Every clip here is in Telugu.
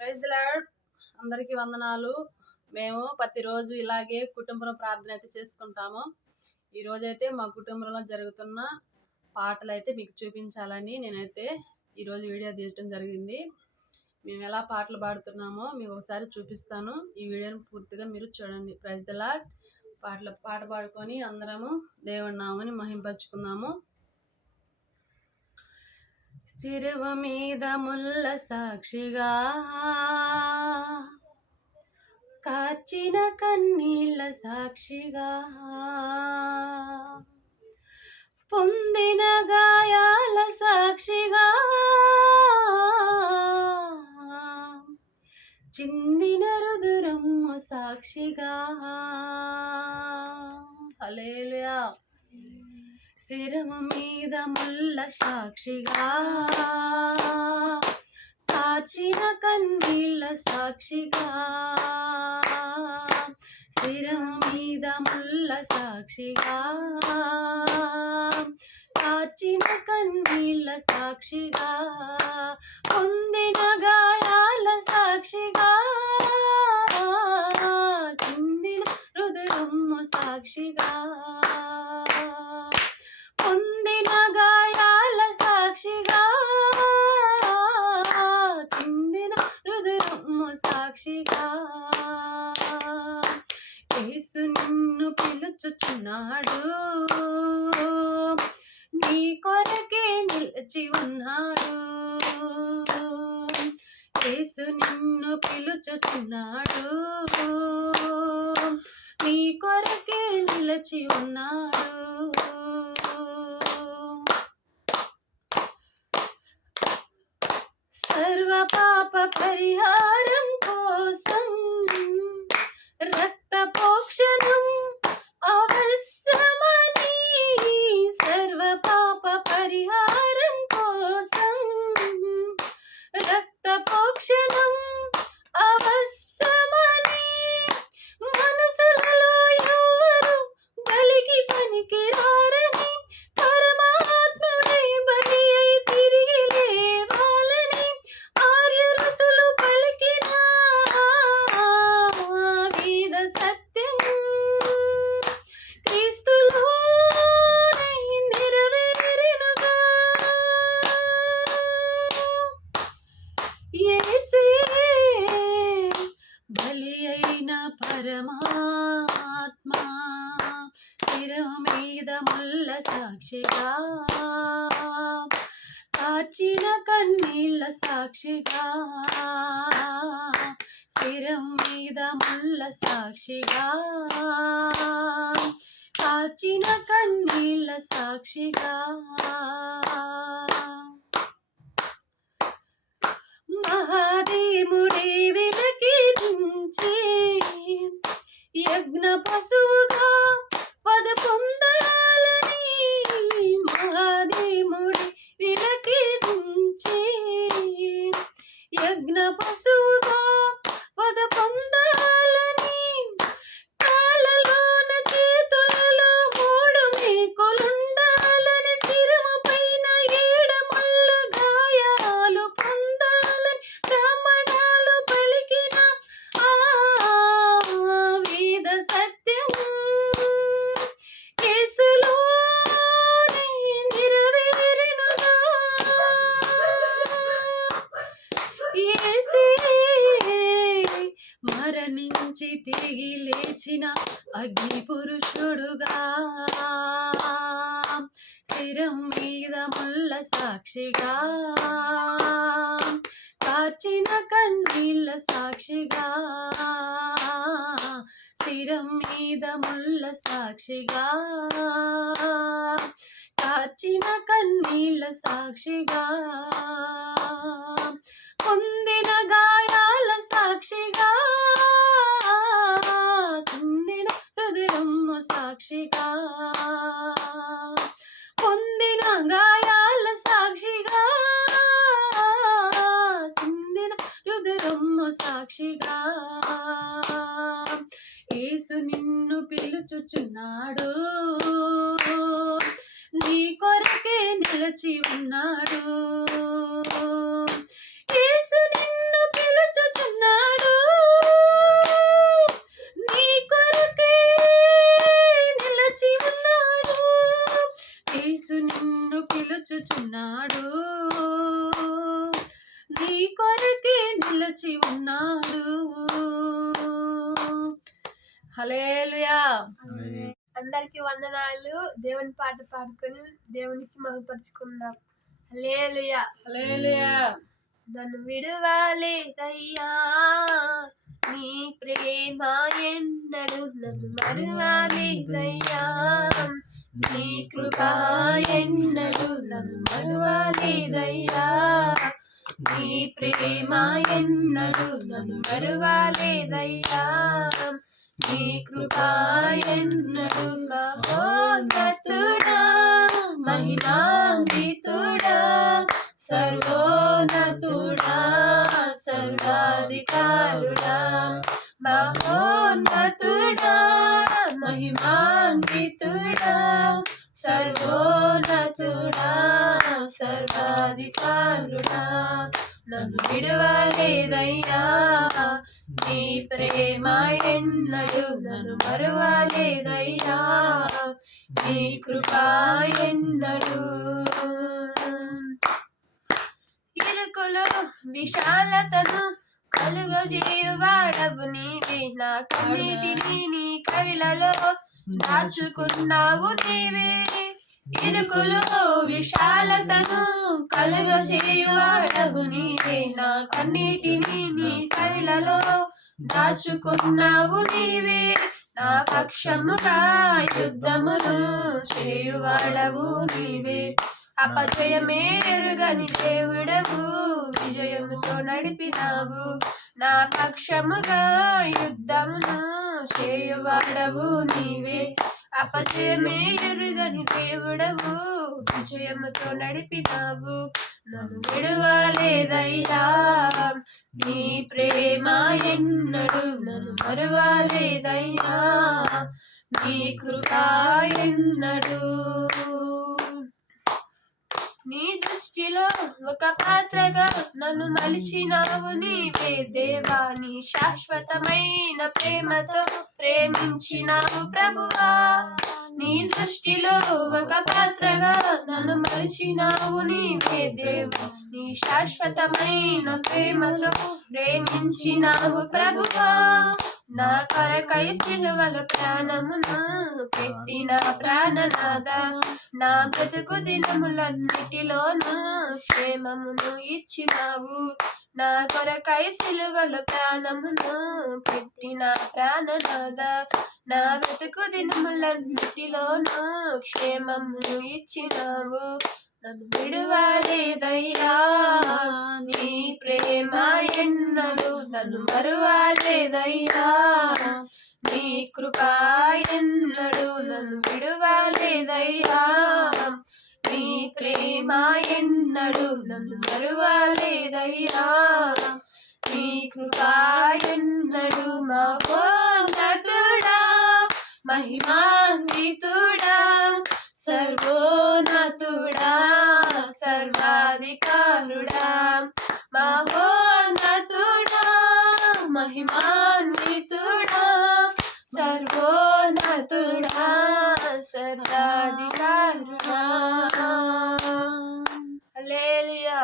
Praise the lord. అందరికీ వందనాలు. మేము ప్రతిరోజు ఇలాగే కుటుంబ ప్రార్థన అయితే చేసుకుంటాము. ఈ రోజైతే మా కుటుంబంలో జరుగుతున్న పాటలు అయితే మీకు చూపించాలని నేనైతే ఈరోజు వీడియో తీయటం జరిగింది. మేము ఎలా పాటలు పాడుతున్నామో మీకు ఒకసారి చూపిస్తాను. ఈ వీడియోని పూర్తిగా మీరు చూడండి. Praise the Lord. పాట పాడుకొని అందరము దేవుడి నామముని మహింపరచుకుందాము. శిలువ మీద ముల్ల సాక్షిగా కార్చిన కన్నీళ్ళ సాక్షిగా పొందిన గాయాల సాక్షిగా చిందిన రుదురమ్ము సాక్షిగా హల్లెలూయా. శిరము మీద ముల్ల సాక్షిగా కాచిన కన్నీళ్ళ సాక్షిగా శిరము మీద ముల్ల సాక్షిగా కాచిన కన్నీళ్ళ సాక్షిగా పొందిన గాయాల సాక్షిగా చిందిన రుదురమ్ము సాక్షిగా పొందిన గాయాల సాక్షిగా చిందిన రుదురమ్ము సాక్షిగా యేసు నిన్ను పిలుచుచున్నాడు, నీ కొరకే నిలిచి ఉన్నాడు. యేసు నిన్ను పిలుచుచున్నాడు, నీ కొరకే నిలిచి ఉన్నాడు. సర్వ పాప పరిహారం కోసం రక్త ప్రోక్షణం అవశ్యమని, సర్వ పాప పరిహారం కోసం రక్త ప్రోక్షణం అవశ్యమని, మనసులలో ఎవరు బలికి పనికిరారని, పరమాత్ముడే బలి అయి తిరిగి లేవాలని ఆర్య ఋషులు పలికిన వేద సత్యం క్రీస్తులోనే నెరవేరెనుగా. యేసే బలి అయిన పరమాత్మ శిరము మీద ముల్ల సాక్షిగా కాచిన కన్నీళ్ళ సాక్షిగా శిరము మీద ముల్ల సాక్షిగా కాచిన కన్నీళ్ళ సాక్షిగా మహాదేవుడే వెలకి దించి యజ్ఞ పశువుగా వధ పొందాలని, మహాదేవుడే వెలకి దించి యజ్ఞ పశువుగా వధ పొందాలని, కాళ్ళలోన చేతులలో మూడు మేకులుండాలని, శిరము పైన 7 ముళ్ళ గాయాలు పొందాలని బ్రాహ్మణాలు పలికిన వేద సత్యం యేసులోనే నెరవేరెనుగా. యేసే మరణించి తిరిగి లేచిన అగ్ని పురుషుడుగా శిరము మీద ముల్ల సాక్షిగా కాచిన కన్నీళ్ళ సాక్షిగా శిరము మీద ముల్ల సాక్షిగా కాచిన కన్నీళ్ళ సాక్షిగా పొందిన గాయాల సాక్షిగా చిందిన రుదురమ్ము సాక్షిగా పొందిన గాయాల సాక్షిగా చిందిన రుదురమ్ము సాక్షిగా యేసు నిన్ను పిలుచుచున్నాడు, నీ కొరకే నిలిచి ఉన్నాడు. యేసు నిన్ను పిలుచుచున్నాడు, నిలిచి ఉన్నాడు. హల్లెలూయా. అందరికి వందనాలు. దేవుని పాట పాడుకొని దేవునికి మహిమపరుచుకుందాం. హల్లెలూయా. హల్లెలూయా. నన్ను విడువలేదయ్యా నీ ప్రేమ ఎన్నడు, నన్ను మరువలేదయ్యా నీ కృప ఎన్నడు, నన్ను మరువలేదయ్యా నీ ప్రేమ ఎన్నడు, నన్ను మరువలేదయ్యా నీ కృప ఎన్నడు. మహోన్నతుడా మహిమాన్వితుడా సర్వోన్నతుడా సర్వాధికారుడా, మహోన్నతుడా మహిమాన్వితుడా సర్వోన్నతుడా సర్వాధికారుడా, నన్ను విడువలేదయ్యా నీ ప్రేమ ఎన్నడు, నన్ను మరువలేదయ్యా నీ కృప ఎన్నడు. ఇరుకులు విశాలతను కలుగజేయువాడవు నీవే, నా కన్నిటిని నీ కవిలలో దాచుకున్నావు నీవే. ఇరుకులు విశాలతను కలుగజేయువాడవు నీవే, నా కన్నిటిని నీ కవిలలో దాచుకున్నావు నీవే. నా పక్షముగా యుద్ధమును చేయువాడవు నీవే, అపజయమే ఎరుగని దేవుడవు విజయముతో నడిపినావు. నా పక్షముగా యుద్ధమును చేయువాడవు నీవే, అపజయమే ఎరుగని దేవుడవు విజయముతో నడిపినావు. నన్ను విడువలేదయ్యా నీ ప్రేమ ఎన్నడు, నన్ను మరువలేదయ్యా నీ కృప ఎన్నడు. నీ దృష్టిలో ఒక పాత్రగా నన్ను మలిచినావు నీవే దేవా, నీ శాశ్వతమైన ప్రేమతో ప్రేమించినావు ప్రభువా. నీ దృష్టిలో ఒక పాత్రగా నన్ను మలిచినావు నీవే దేవా, నీ శాశ్వతమైన ప్రేమతో ప్రేమించినావు ప్రభువా. నా కొరకై సిలువలో ప్రాణమును పెట్టిన ప్రాణనాథ, నా బ్రతుకు దినములన్నిటిలోనూ క్షేమమును ఇచ్చినావు. నా కొరకై సిలువలో ప్రాణమును పెట్టిన ప్రాణనాథ, నా బ్రతుకు దినములన్నిటిలోనూ క్షేమమును ఇచ్చినావు. నన్ను విడువలేదయ్యా నీ ప్రేమ ఎన్నడు, నన్ను మరువలేదయ్యా నీ కృప ఎన్నడు, నన్ను విడువలేదయ్యా నీ ప్రేమ ఎన్నడు, నన్ను మరువలేదయ్యా నీ కృప ఎన్నడు. మహోన్నతుడా మహిమాన్వితుడా సర్వోన్నతుడా సర్వాధికారుడా, మహోన్నతుడా మహిమాన్వితుడా సర్వోన్నతుడా సర్వాధికారుడా. హల్లెలూయా.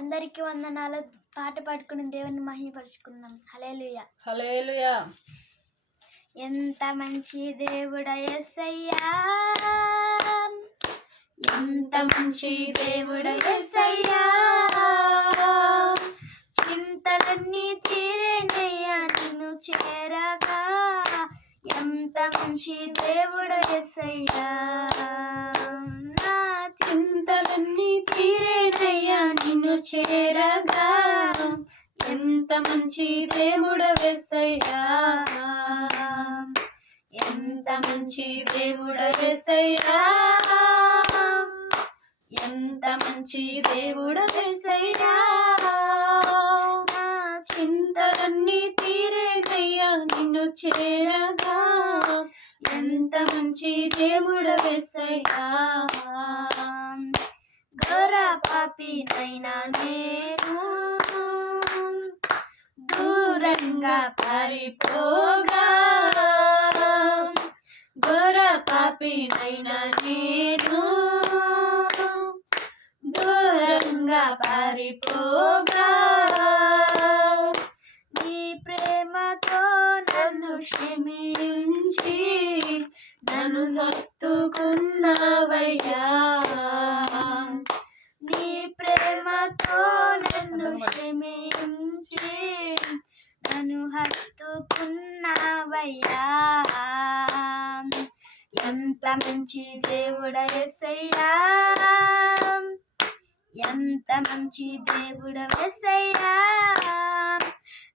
అందరికీ వందనాలు. పాట పాడుకుని దేవుని మహిమపరుచుకుందాం. హల్లెలూయా. హల్లెలూయా. ఎంత మంచి దేవుడా యేసయ్యా, ఎంత మంచి దేవుడా యేసయ్యా, చింతలన్నీ తీరేనయ్యా నిన్ను చేరగా. ఎంత మంచి దేవుడా యేసయ్యా, నా చింతలన్నీ తీరేనయ్యా నిన్ను చేరగా. ఎంత మంచి దేవుడా యేసయ్యా, ఎంత మంచి దేవుడా యేసయ్యా, ఎంత మంచి దేవుడా యేసయ్యా, నా చింతలన్నీ తీరేనయ్యా నిన్ను చేరగా. ఎంత మంచి దేవుడా యేసయ్యా, ఘోర పాపినైనా నేను దూరంగా పారిపోగా. ఘోర పాపినైనా నేను దూరంగా రంగా పారిపోగా నీ ప్రేమతో నన్ను క్షమించి నన్ను హత్తుకున్నావయ్యా నీ ప్రేమతో నన్ను క్షమించి నన్ను హత్తుకున్నావయ్యా ఎంత మంచి దేవుడ యేసయ్యా ఎంత మంచి దేవుడ యేసయ్యా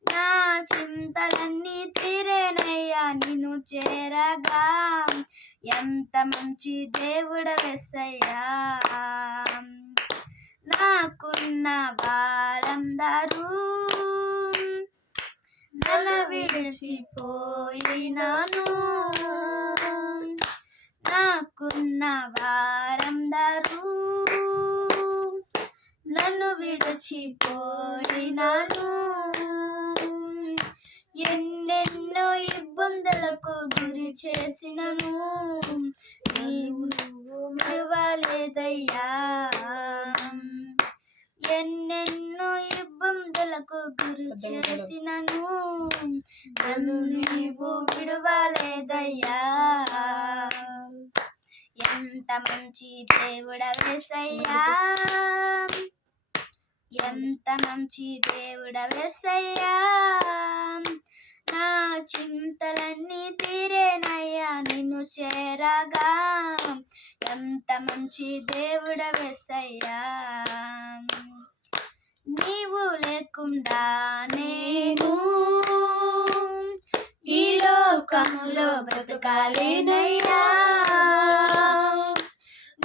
నా చింతలన్నీ తీరేనయ్యా నిన్ను చేరగా ఎంత మంచి దేవుడ యేసయ్యా నాకున్న వారందరూ నన్ను విడిచిపోయినాను నాకున్న వారందరూ నన్ను విడిచిపోయినాను ఎన్నెన్నో ఇబ్బందులకు గురి చేసినను నీవు విడువలేదయ్యా ఎన్నెన్నో ఇబ్బందులకు గురి చేసినను నన్ను నీవు విడువలేదయ్యా ఎంత మంచి దేవుడ యేసయ్యా ఎంత మంచి దేవుడ యేసయ్యా నా చింతలన్నీ తీరేనయ్యా నిన్ను చేరగా ఎంత మంచి దేవుడ యేసయ్యా నీవు లేకుండా నేను ఈ లోకములో బ్రతకాలేనయ్యా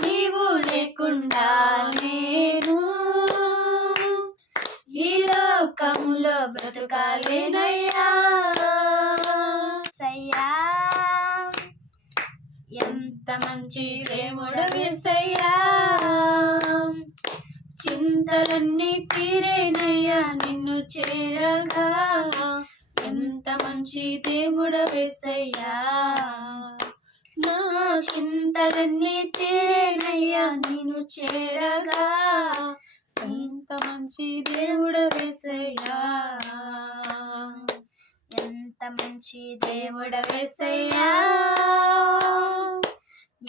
నీవు లేకుండా నేను ఈ లోకములో బ్రతకాలేనయ్యా సయ్యా ఎంత మంచి దేవుడు యేసయ్యా చింతలన్నీ తీరేనయ్యా నిన్ను చేరగా ఎంత మంచి దేవుడు యేసయ్యా నా చింతలన్నీ తీరేనయ్యా నిన్ను చేరగా ఎంత మంచి దేవుడు యేసయ్యా ఎంత మంచి దేవుడు యేసయ్యా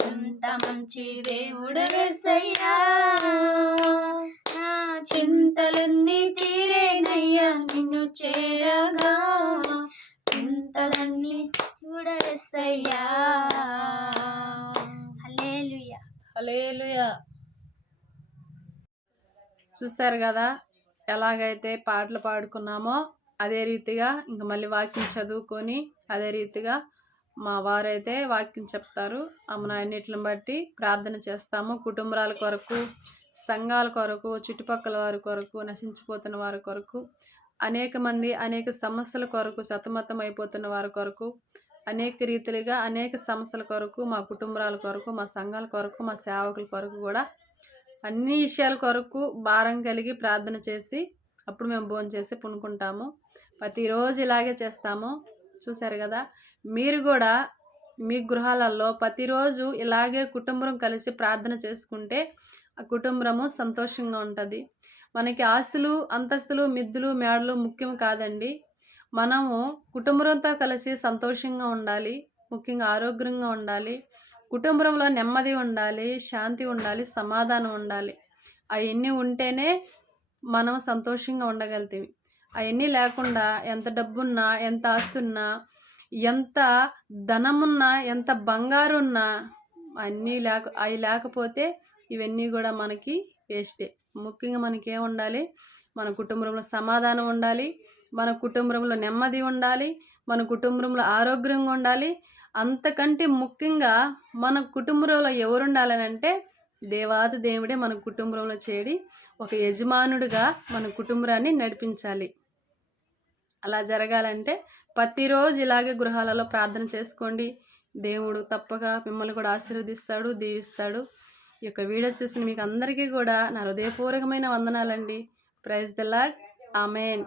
ఎంత మంచి దేవుడు యేసయ్యా నా చింతలన్నీ తీరేనయ్యా నిన్ను చేరగా చింతలన్నీ దేవుడు యేసయ్యా హల్లెలూయా హల్లెలూయా. చూశారు కదా ఎలాగైతే పాటలు పాడుకున్నామో అదే రీతిగా ఇంక మళ్ళీ వాక్యం చదువుకొని అదే రీతిగా మా వారైతే వాక్యం చెప్తారు. మన అన్నిటిని బట్టి ప్రార్థన చేస్తాము. కుటుంబాల కొరకు, సంఘాల కొరకు, చుట్టుపక్కల వారి కొరకు, నశించిపోతున్న వారి కొరకు, అనేక మంది అనేక సమస్యల కొరకు సతమతం అయిపోతున్న వారి కొరకు, అనేక రీతిలుగా అనేక సమస్యల కొరకు, మా కుటుంబాల కొరకు, మా సంఘాల కొరకు, మా సేవకుల కొరకు కూడా అన్ని విషయాల కొరకు భారం కలిగి ప్రార్థన చేసి అప్పుడు మేము భోజనం చేసి పునుకుంటాము. ప్రతిరోజు ఇలాగే చేస్తాము. చూశారు కదా, మీరు కూడా మీ గృహాలలో ప్రతిరోజు ఇలాగే కుటుంబం కలిసి ప్రార్థన చేసుకుంటే ఆ కుటుంబము సంతోషంగా ఉంటుంది. మనకి ఆస్తులు, అంతస్తులు, మిద్దులు, మేడలు ముఖ్యం కాదండి. మనము కుటుంబంతో కలిసి సంతోషంగా ఉండాలి, ముఖ్యంగా ఆరోగ్యంగా ఉండాలి, కుటుంబంలో నెమ్మది ఉండాలి, శాంతి ఉండాలి, సమాధానం ఉండాలి. అవన్నీ ఉంటేనే మనం సంతోషంగా ఉండగలుగుతాం. అవన్నీ లేకుండా ఎంత డబ్బున్నా, ఎంత ఆస్తున్నా, ఎంత ధనమున్నా, ఎంత బంగారు ఉన్నా అవి లేకపోతే ఇవన్నీ కూడా మనకి వేస్టే. ముఖ్యంగా మనకి ఏం ఉండాలి? మన కుటుంబంలో సమాధానం ఉండాలి, మన కుటుంబంలో నెమ్మది ఉండాలి, మన కుటుంబంలో ఆరోగ్యంగా ఉండాలి. అంతకంటే ముఖ్యంగా మన కుటుంబంలో ఎవరు ఉండాలని అంటే దేవాది దేవుడే మన కుటుంబంలో చేరి ఒక యజమానుడిగా మన కుటుంబాన్ని నడిపించాలి. అలా జరగాలంటే ప్రతిరోజు ఇలాగే గృహాలలో ప్రార్థన చేసుకోండి. దేవుడు తప్పక మిమ్మల్ని కూడా ఆశీర్వదిస్తాడు, దీవిస్తాడు. ఈ యొక్క వీడియో చూసిన మీకు అందరికీ కూడా నా హృదయపూర్వకమైన వందనాలండి. Praise the Lord. ఆమేన్.